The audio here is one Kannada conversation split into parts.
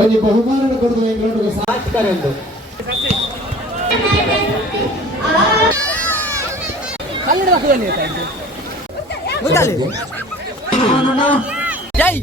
ಒಂದು ಬಹುಮಾನ ಕೊಡುವ ಎಂಗ್ಲೆಂಡ್ಗೆ ಸಾಕ್ಷಿಕರೆಂದು ಜೈ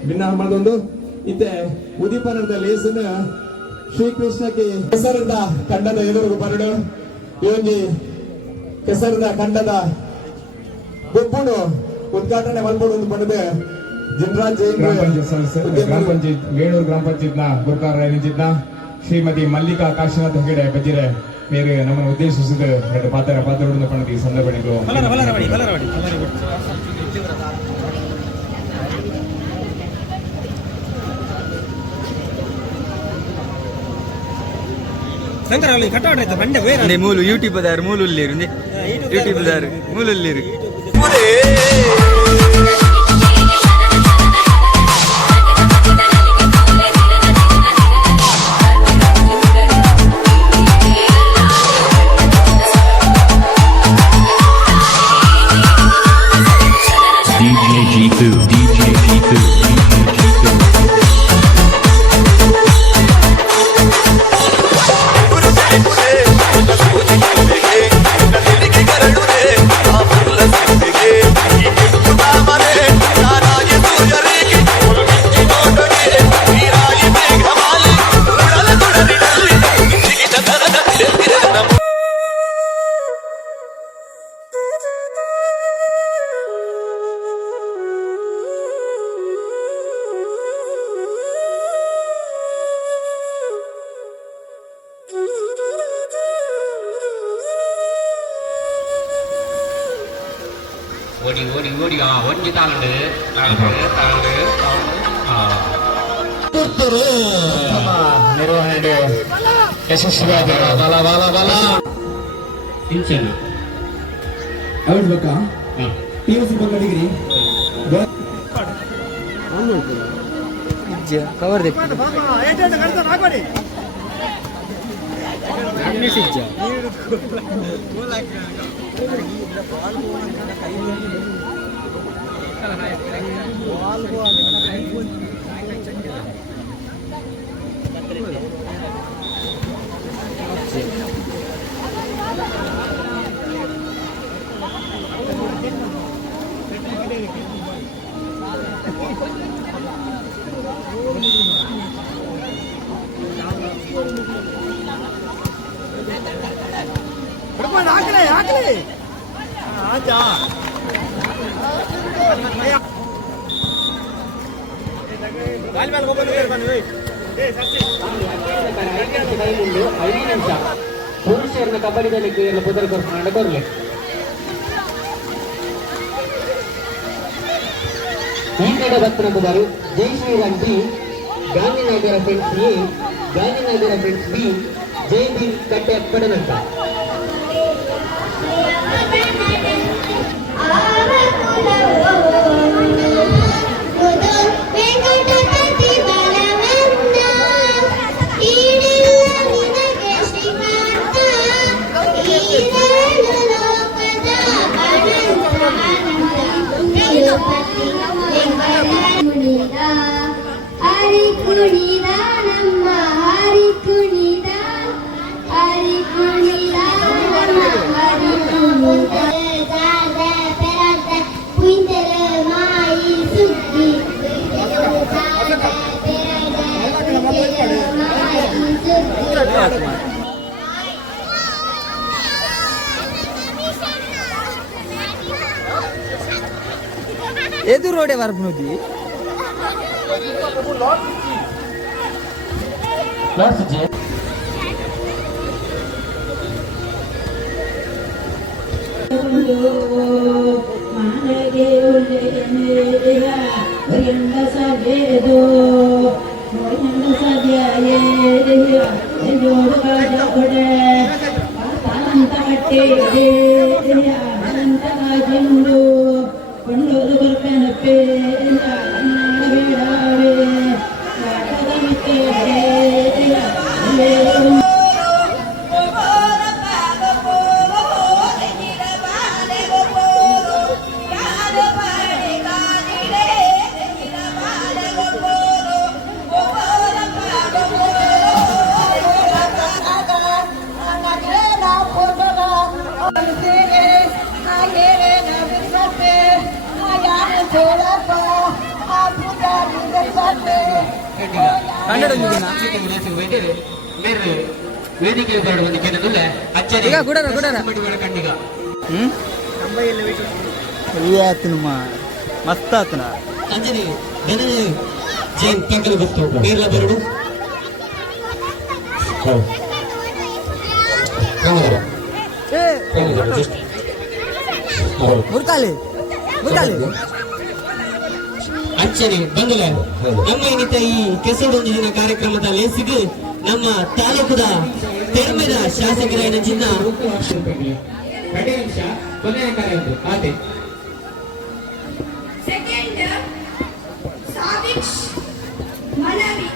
ಭಿನ್ನ ಮಾಡೋದು ಇತ್ತೆ ಉದೀಪನದ ಲೇಸನ ಶ್ರೀಕೃಷ್ಣಕ್ಕೆ ಕೆಸರದ ಕಂಡದ ಎದುರು ಬರಡು ಇವೊಂಜಿ ಕೆಸರದ ಕಂಡದ ಗುಪ್ಪುಡು ಉದ್ಘಾಟನೆ ಮಾಡ್ಬೋದು ಒಂದು ಪಡೆದ ಜಿನರಾಜ್ ಗ್ರಾಮ ಪಂಚಾಯತ್ ವೇಣೂರು ಗ್ರಾಮ ಪಂಚಾಯತ್ನ ಗುರುಕಾರ ಶ್ರೀಮತಿ ಮಲ್ಲಿಕಾ ಕಾಶಿನಾಥ್ ಹೆಗಡೆ ಬಜ್ಜಿರೆ ಮೇರೆ ನಮ್ಮನ್ನು ಉದ್ದೇಶಿಸಿದ ಎರಡು ಪಾತ್ರಗಳನ್ನು ಪಡೆದ ಈ ಸಂದರ್ಭಗಳು ಮೂಲು ಯೂಟ್ಯೂಬ್ ದಾರು ಮೂಲುಲ್ಲೇರು ಯೂಟ್ಯೂಬ್ ದಾರು ಮೂಲುಲ್ಲೇರು ஓடி ஓடி ஓடி ஒட்டி தாளண்டு ನಿರ್ವಹಣೆ ಯಶಸ್ವಿಯಾದ ಬಲ ಬಲ ಬಲ ಇಂಚನ ಔಟ್ ಬೇಕಾ ಪಿಯುಸಿ ಬಂಗಡಿಗ್ರಿ ಕವರ್ ದೆ ಪುರುಷರನ್ನ ಕಬಡ್ಡಿದಲ್ಲಿ ಪುದರ್ ಕರ್ಕೊಂಡು ಬರಲಿ ಈ ಕಡೆ ಬರ್ತನಂಬುದರು ಜೈ Shriram B Gandhinagar friends A Gandhinagar friends B ಜೈ ಬಿ ಕಟ್ಟೆ ಪಡನಂತ ವೆಂಕಟಪತಿ ಬಲವಂತ ಕುಣಿದ ನಮ್ಮ ಹರಿ ಕುಣಿದ ಹರಿ ಕುಣಿದ ನಮ್ಮ ಹರಿ ಕುಣಿದ ಗಾದ ಪೆರಾದ ಕುಂದಲ ಮಾಯಿ ಸುದ್ದಿ ಗಾದ ಪೆರಾದ ಕುಂದಲ ಮಾಯಿ ಸುದ್ದಿ ಎದು ರೋಡೆ ಬರ್ಬೋದು ಮನೆಗೆ ಒಳ್ಳೆಯ ಸಾಧ್ಯದು ತಾನಂತ ಕಟ್ಟೆ ಅನಂತ ಕಾಜಿಂದು ಕೊಂಡೋದು ಬರ್ಪೆನಪ್ಪೆ ಬೇಡಾವೆ ಆಟದ ಮಿತ್ತೆ ವೇದಿಕೆ ಈಗ ಗುಡರ ಗುಡರ ಕಂಡಿಗ ಮಸ್ತ್ ಆತನ ಅಂಜನಿ ಜೈನ್ ತಂಗಲು ಗೊತ್ತು ನೀರ್ಲ ಬರಡು ಮುರ್ತಾಲಿ ಮುರ್ತಾಲಿ ಅಂಚನೆ ಬಂಗಲ ನಮ್ಮ ಇನ್ನಿತ ಈ ಕೆಸರೊಂದು ದಿನ ಕಾರ್ಯಕ್ರಮದ ಲೇಸಿಗೆ ನಮ್ಮ ತಾಲೂಕದ ತೆರ್ಮೆದ ಶಾಸಕರ ಚಿನ್ನ ಸೆಕೆಂಡ್ ಸಾವಿಕ್ ಮನವಿ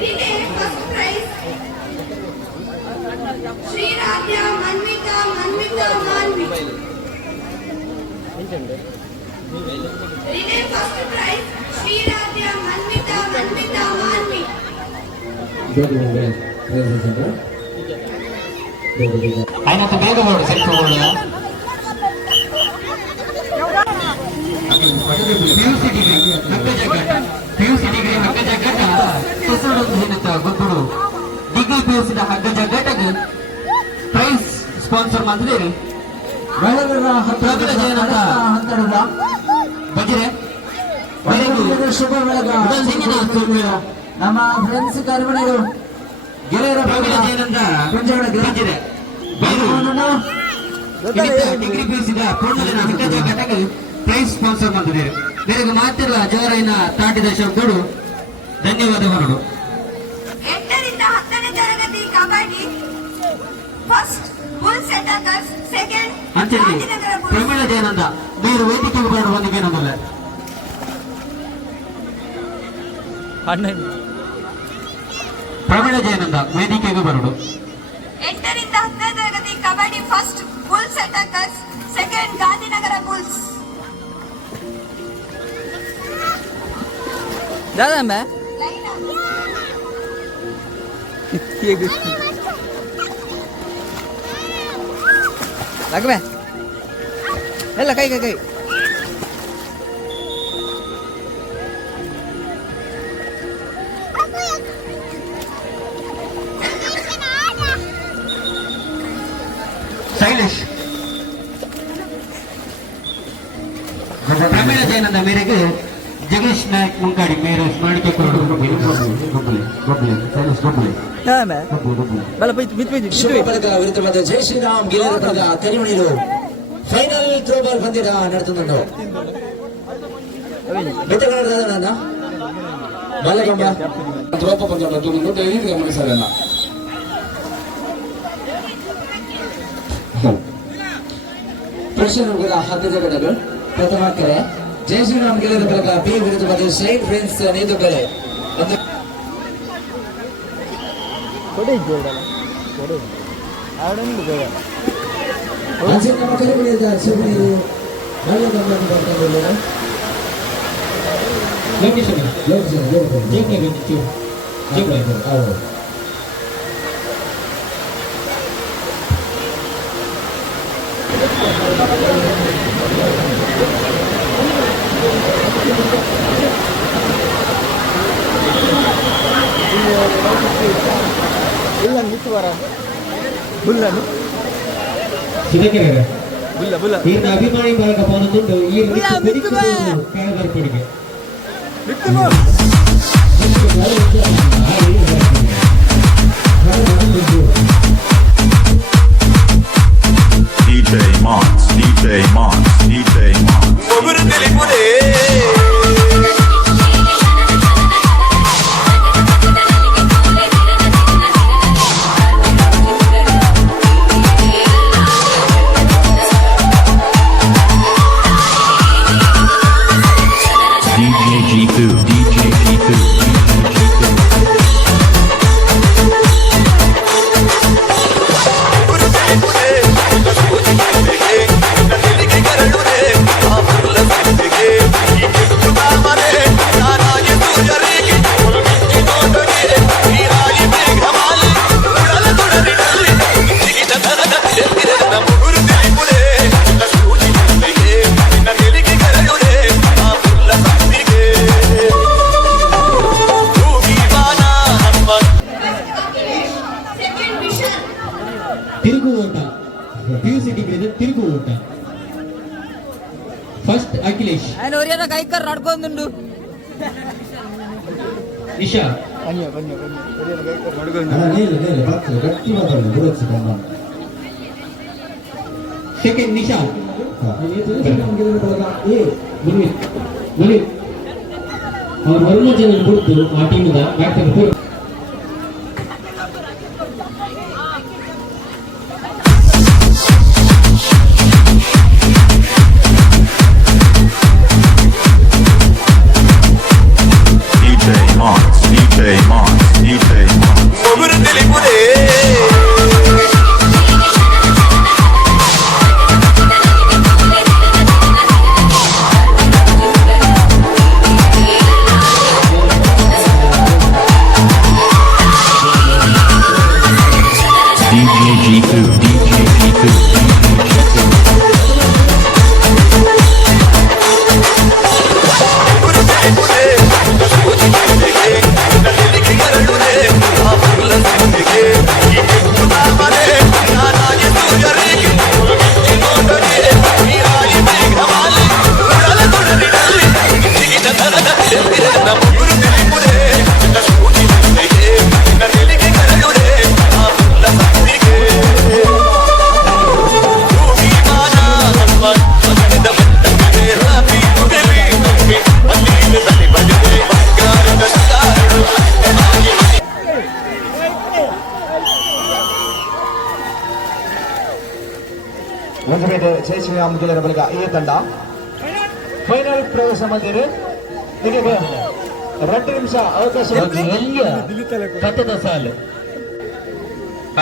relay first prize Shriradhya Manvitha Manvi relay first prize Shriradhya Manvitha Manvi അതിനകത്ത് വേഗം പോകണം സെൽഫ് പോകണം PUC ಡಿಗ್ರಿ ಹಗ್ಗ ಜಗ್ಗಟ ಕೆಸರೊಂದು ದಿನದ ಗೊಬ್ಬರು ಡಿಗ್ರಿ PUC ಹಗ್ಗ ಜಗ್ಗಟಗೆ ಪ್ರೈಸ್ ಸ್ಪಾನ್ಸರ್ ಮಾಡಿದ್ರಿ ಬಜಿರೆ ಶುಭ ಬೆಳಗ ನಮ್ಮ ಫ್ರೆಂಡ್ಸ್ ಕರ್ಮಣಿರು ಗೆಳೆಯರ ಬಜಿರೆ ಡಿಗ್ರಿ PUC ಪೂರ್ಣದಿನ ಹಗ್ಗ ಜಗ್ಗಟಗೆ ಪ್ರೈಸ್ ಸ್ಪಾನ್ಸರ್ ಮಾಡಿದ್ದೀರಿ ಬೇರೆ ಮಾತಿಲ್ಲ ಜೋರೈನ ತಾಟಿದ ಶಬ್ದಗಳು ಧನ್ಯವಾದಗಳು 8ರಿಂದ 10ನೇ ತರಗತಿ ಕಬಡ್ಡಿ ಫಸ್ಟ್ ಬುಲ್ ಸೆಟಕರ್ಸ್ ಸೆಕೆಂಡ್ ಅಂಚನೆ ಪ್ರವೀಣ ಜಯನಂದ మీరు ವೇದಿಕೆಗೆ ಬರುವ ಬಂದಿಗೆ ನಮ್ಮಲ್ಲ ಪ್ರವೀಣ ಜಯನಂದ ವೇದಿಕೆಗೆ ಬರುಡು 8ರಿಂದ 10ನೇ ತರಗತಿ ಕಬಡ್ಡಿ ಫಸ್ಟ್ ಬುಲ್ ಸೆಟಕರ್ಸ್ ಸೆಕೆಂಡ್ ಗಾಂಧಿನಗರ ಬುಲ್ಸ್ दादा मैं लग में ಎಲ್ಲ ಕೈ ಕೈ ಕೈ ಶೈಲೇಶ್ ಪ್ರವೀಣ ಜಯನಂದ ಮೇರೆಗೆ ಜಗೇಶ್ ನಾಯಕ್ ಮುಂಕಾಡಿ ಮೇರೆ ಸ್ಮರಣಿಕೆ ವಿರುದ್ಧವಾದ ಜೈ ಶ್ರೀರಾಮ್ ಗೆಳೆಯರ ಬಳಗ ಕರಿಮಣಿರು ಫೈನಲ್ ಥ್ರೋಬಾಲ್ ಪಂದ್ಯ ನಡೆಸುന്നുണ്ടോ ಬೆಟ್ಟಗಳನ್ನ ಬಾಲಗಂಬ ಥ್ರೋಪ ಪಂದ್ಯ ನಡೆಸುന്നുണ്ടോ ದಯವಿಟ್ಟು ಗಮನಿಸಲ್ಲ ಪ್ರಶ್ನೆ ಕೂಡ 10 ಜಗಡಗಳು ಪ್ರಥಮ ಕರೆ ಜೈ ಶ್ರೀರಾಮ್ ಗೆಳೆಯರ ಬಳಗ ಬಿ ವಿರುದ್ಧವಾದ ಸೈಡ್ ಫ್ರೆಂಡ್ಸ್ ನೇದು ಕರೆ ಆಚೆ ನಮ್ಮ ಕರಿಮಣಿಯಿಂದ ಶಿವನಿಗೆ ಮಲ್ಲ ಗಮನ ಬರ್ತಾರೆ ಹೌದು. ಸಿದ್ದಕೆರೆ ಬುಲ್ಲ ಬುಲ್ಲ ಈತ ಅಭಿಮಾನಿ ಬಳಗ ಪೋನದುಂಡು ಈ ಕಾಯಬರ್ಪಡಿಗೆ DJ Mons, DJ Mons, DJ Mons. DJ G2, DJ G2, DJ G2. ತಿರುಗು ಓಟ PUC ಡಿಗ್ರಿ ತಿರುಗು ಓಟ ಫಸ್ಟ್ ಅಖಿಲೇಶ್ ఆయన ఒరియన కైకర్ నడుకొందుండు ನಿಶಾ ಗಟ್ಟಿ ಮಾತಾಡಿ ಗುರುಚಿ ಕಮ್ಮ ಸೆಕೆಂಡ್ ನಿಶಾ ಏ ಮುನಿತ್ ಅವ್ರು ಹೊರಮ ಜನ ಬಿಟ್ಟು ಆ ಟೀಮ್ದ ಬ್ಯಾಟ್ಮನ್ ಪೂರ DJ Mons, DJ Mons, DJ Mons. DJ G2, DJ G2, DJ G2. ಒಂದು ಮೇಲೆ ಜೈ ಶ್ರೀರಾಮ್ ಗೆಲ್ಲರ ಬಳಿಕ ಈ ತಂಡ ಫೈನಲ್ ಪ್ರವೇಶ ಮಾಡಿದೆ. ಈಗ 2 ನಿಮಿಷ ಅವಕಾಶ. ಕಟ್ಟದ ಸಾಲು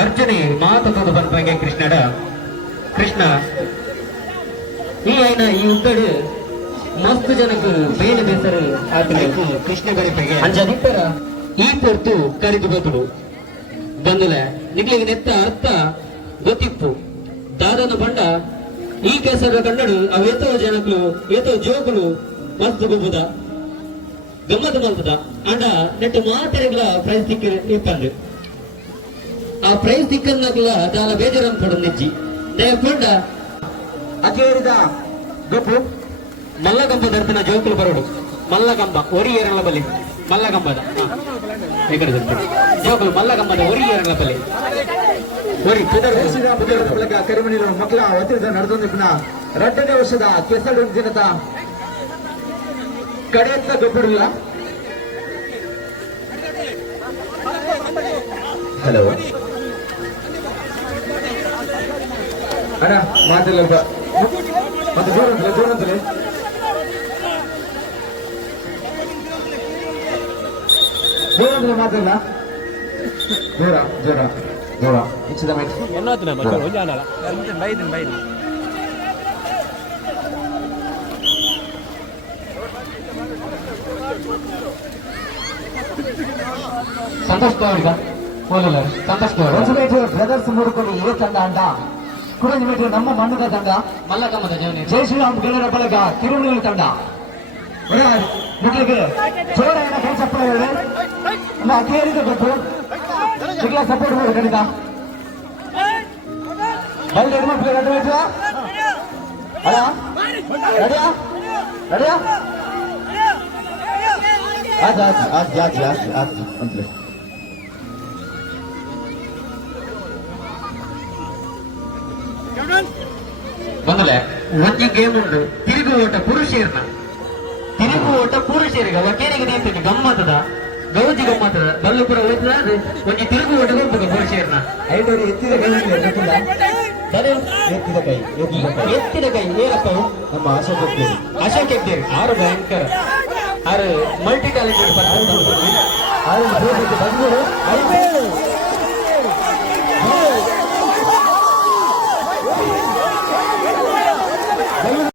ಅರ್ಜುನಿ ಮಾತದ ಬಂದಂಗೆ ಕೃಷ್ಣ ಈ ಐನ ಈ ಉದ್ದಡು ಮಸ್ತ್ ಜನಕ್ಕೆ ಬೇಲೆ ಬೇಸರು ಆತಬೇಕು ಕೃಷ್ಣ ಗಣಿಪೆಗೆ ಅಂಜದಿಪ್ಪರ ಈ ಪೊರ್ತು ಕರಿದು ಬದುಡು ಬಂದಲ ನಿಗ್ಲಿಗೆ ನೆತ್ತ ಅರ್ಥ ಗೊತ್ತಿಪ್ಪು ದಾದನ ಬಂಡ ಈ ಕೆಸರ ಕನ್ನಡು ಅವು ಎತ್ತೋ ಜನಗಳು ಎತ್ತೋ ಜೋಕುಲು ಮಸ್ತ್ ಗುಬ್ಬುದ ಗಮ್ಮತ್ ಮಲ್ಪದ ಅಂಡ ನೆಟ್ಟು ಮಾತೆರೆಗಳ ಪ್ರೈಸ್ ತಿಕ್ಕ ಇಪ್ಪಂದು ಆ ಪ್ರೈಸ್ ತಿಕ್ಕನ್ನಗಳ ದಾಲ ಬೇಜಾರನ್ನು ಕೊಡು ನೆಜ್ಜಿ ದಯಕೊಂಡ ಅಕೇರಿದ ಗಪ್ಪು ಮಲ್ಲಗಂಬ ದರ್ಶನ ಜೋಕುಲು ಬರೋಡು ಮಲ್ಲಗಂಬ ಒರಿ ಏರಳ ಬಲಿ ಮಲ್ಲಗಂಬದ ಜೋಕುಲು ಮಲ್ಲಗಂಬದ ಒರಿ ಏರಳ ಬಲಿ ಒರಿ ಜೈ ಶ್ರೀರಾಮ್ ಗೆಲ್ಲರ ಬಳಿಕ ಕರಿಮಣಿಲು ಮಕ್ಕಳ ಒತ್ತಿರದ ನಡೆದೊಂದಿಪ್ಪಿನ 2ನೇ ವರ್ಷದ ಕೆಸರು ಜನತ ಕಡೆಯತ್ತ ಗಬ್ಬುಡಿಲ್ಲ. ಹಲೋ ಅಣ್ಣ ಮಾತಿಲ್ಲ ಮತ್ತೆ ಜೋರಂತಲೇ ಮಾತಿಲ್ಲ ಜೋರ ದೂರ ಹೆಚ್ಚಿದ ಮೈಟ್ ಬೈದಿನ್ ಸಂತೋಷ್ ಗೌಡ ಹೋಲಲ್ಲರು ಸಂತೋಷ್ ಗೌಡ ಹೊಸಪೇಟೆ ಬ್ರದರ್ಸ್ ಮೂಡುಕೊಂಡು ಏ ತಂಡ ಅಂಡ ಕುಡಂಜಿಮೇಟು ನಮ್ಮ ಮಣ್ಣದ ತಂಡ ಮಲ್ಲಕಮ್ಮದ ಜವನಿ ಜೈ ಶ್ರೀರಾಮ್ ಗೆಳೆಯರ ಬಳಗ ತಿರುಮೂರು ತಂಡ ಮಕ್ಕಳಿಗೆ ಜೋರಾದ ಕೈ ಚಪ್ಪಳ ಅತಿಯರಿಗೆ ಗೊತ್ತು ಮಕ್ಕಳ ಸಪೋರ್ಟ್ ಮಾಡಿ ಖಂಡಿತ ಬಲ್ ರೆಡಿ ಮಾಡ್ತೀವಿ ರೆಡಿ ಮಾಡ್ತೀವ ಅಲ್ಲ ರೆಡಿಯಾ ರೆಡಿಯಾ ಆಜ್ ಆಜ್ ಆಜ್ ಆಜ್ ಆಜ್ ಆಜ್ ಅಂತಲೇ ಬಂದಲೆ ಒಂಜಿ ಗೇಮ್ ಉಂಡು ತಿರುಗು ಓಟ ಪುರುಷೇರ್ಗ ಒಕ್ಕೇನಿಗೆ ನಿಂತಿದ್ದು ಗಮ್ಮತ್ತದ ಗೌಜಿ ಗಮ್ಮತ್ತದ ಬಲ್ಲು ಪುರ ಹೋಯ್ತದ ಅದು ಒಂಜಿ ತಿರುಗು ಓಟ ಹೋಗ್ಬೇಕು ಪುರುಷೇರ್ನ ಐದೂರು ಎತ್ತಿದ ಕೈ ಗೊತ್ತಿಲ್ಲ ಎತ್ತಿದ ಕೈ ಏನಪ್ಪ ನಮ್ಮ ಅಶೋಕ್ ಹೆಗ್ಡೇರಿ ಆರು ಭಯಂಕರ ಆರು ಮಲ್ಟಿ ಟ್ಯಾಲೆಂಟೆಡ್ ಬಂದು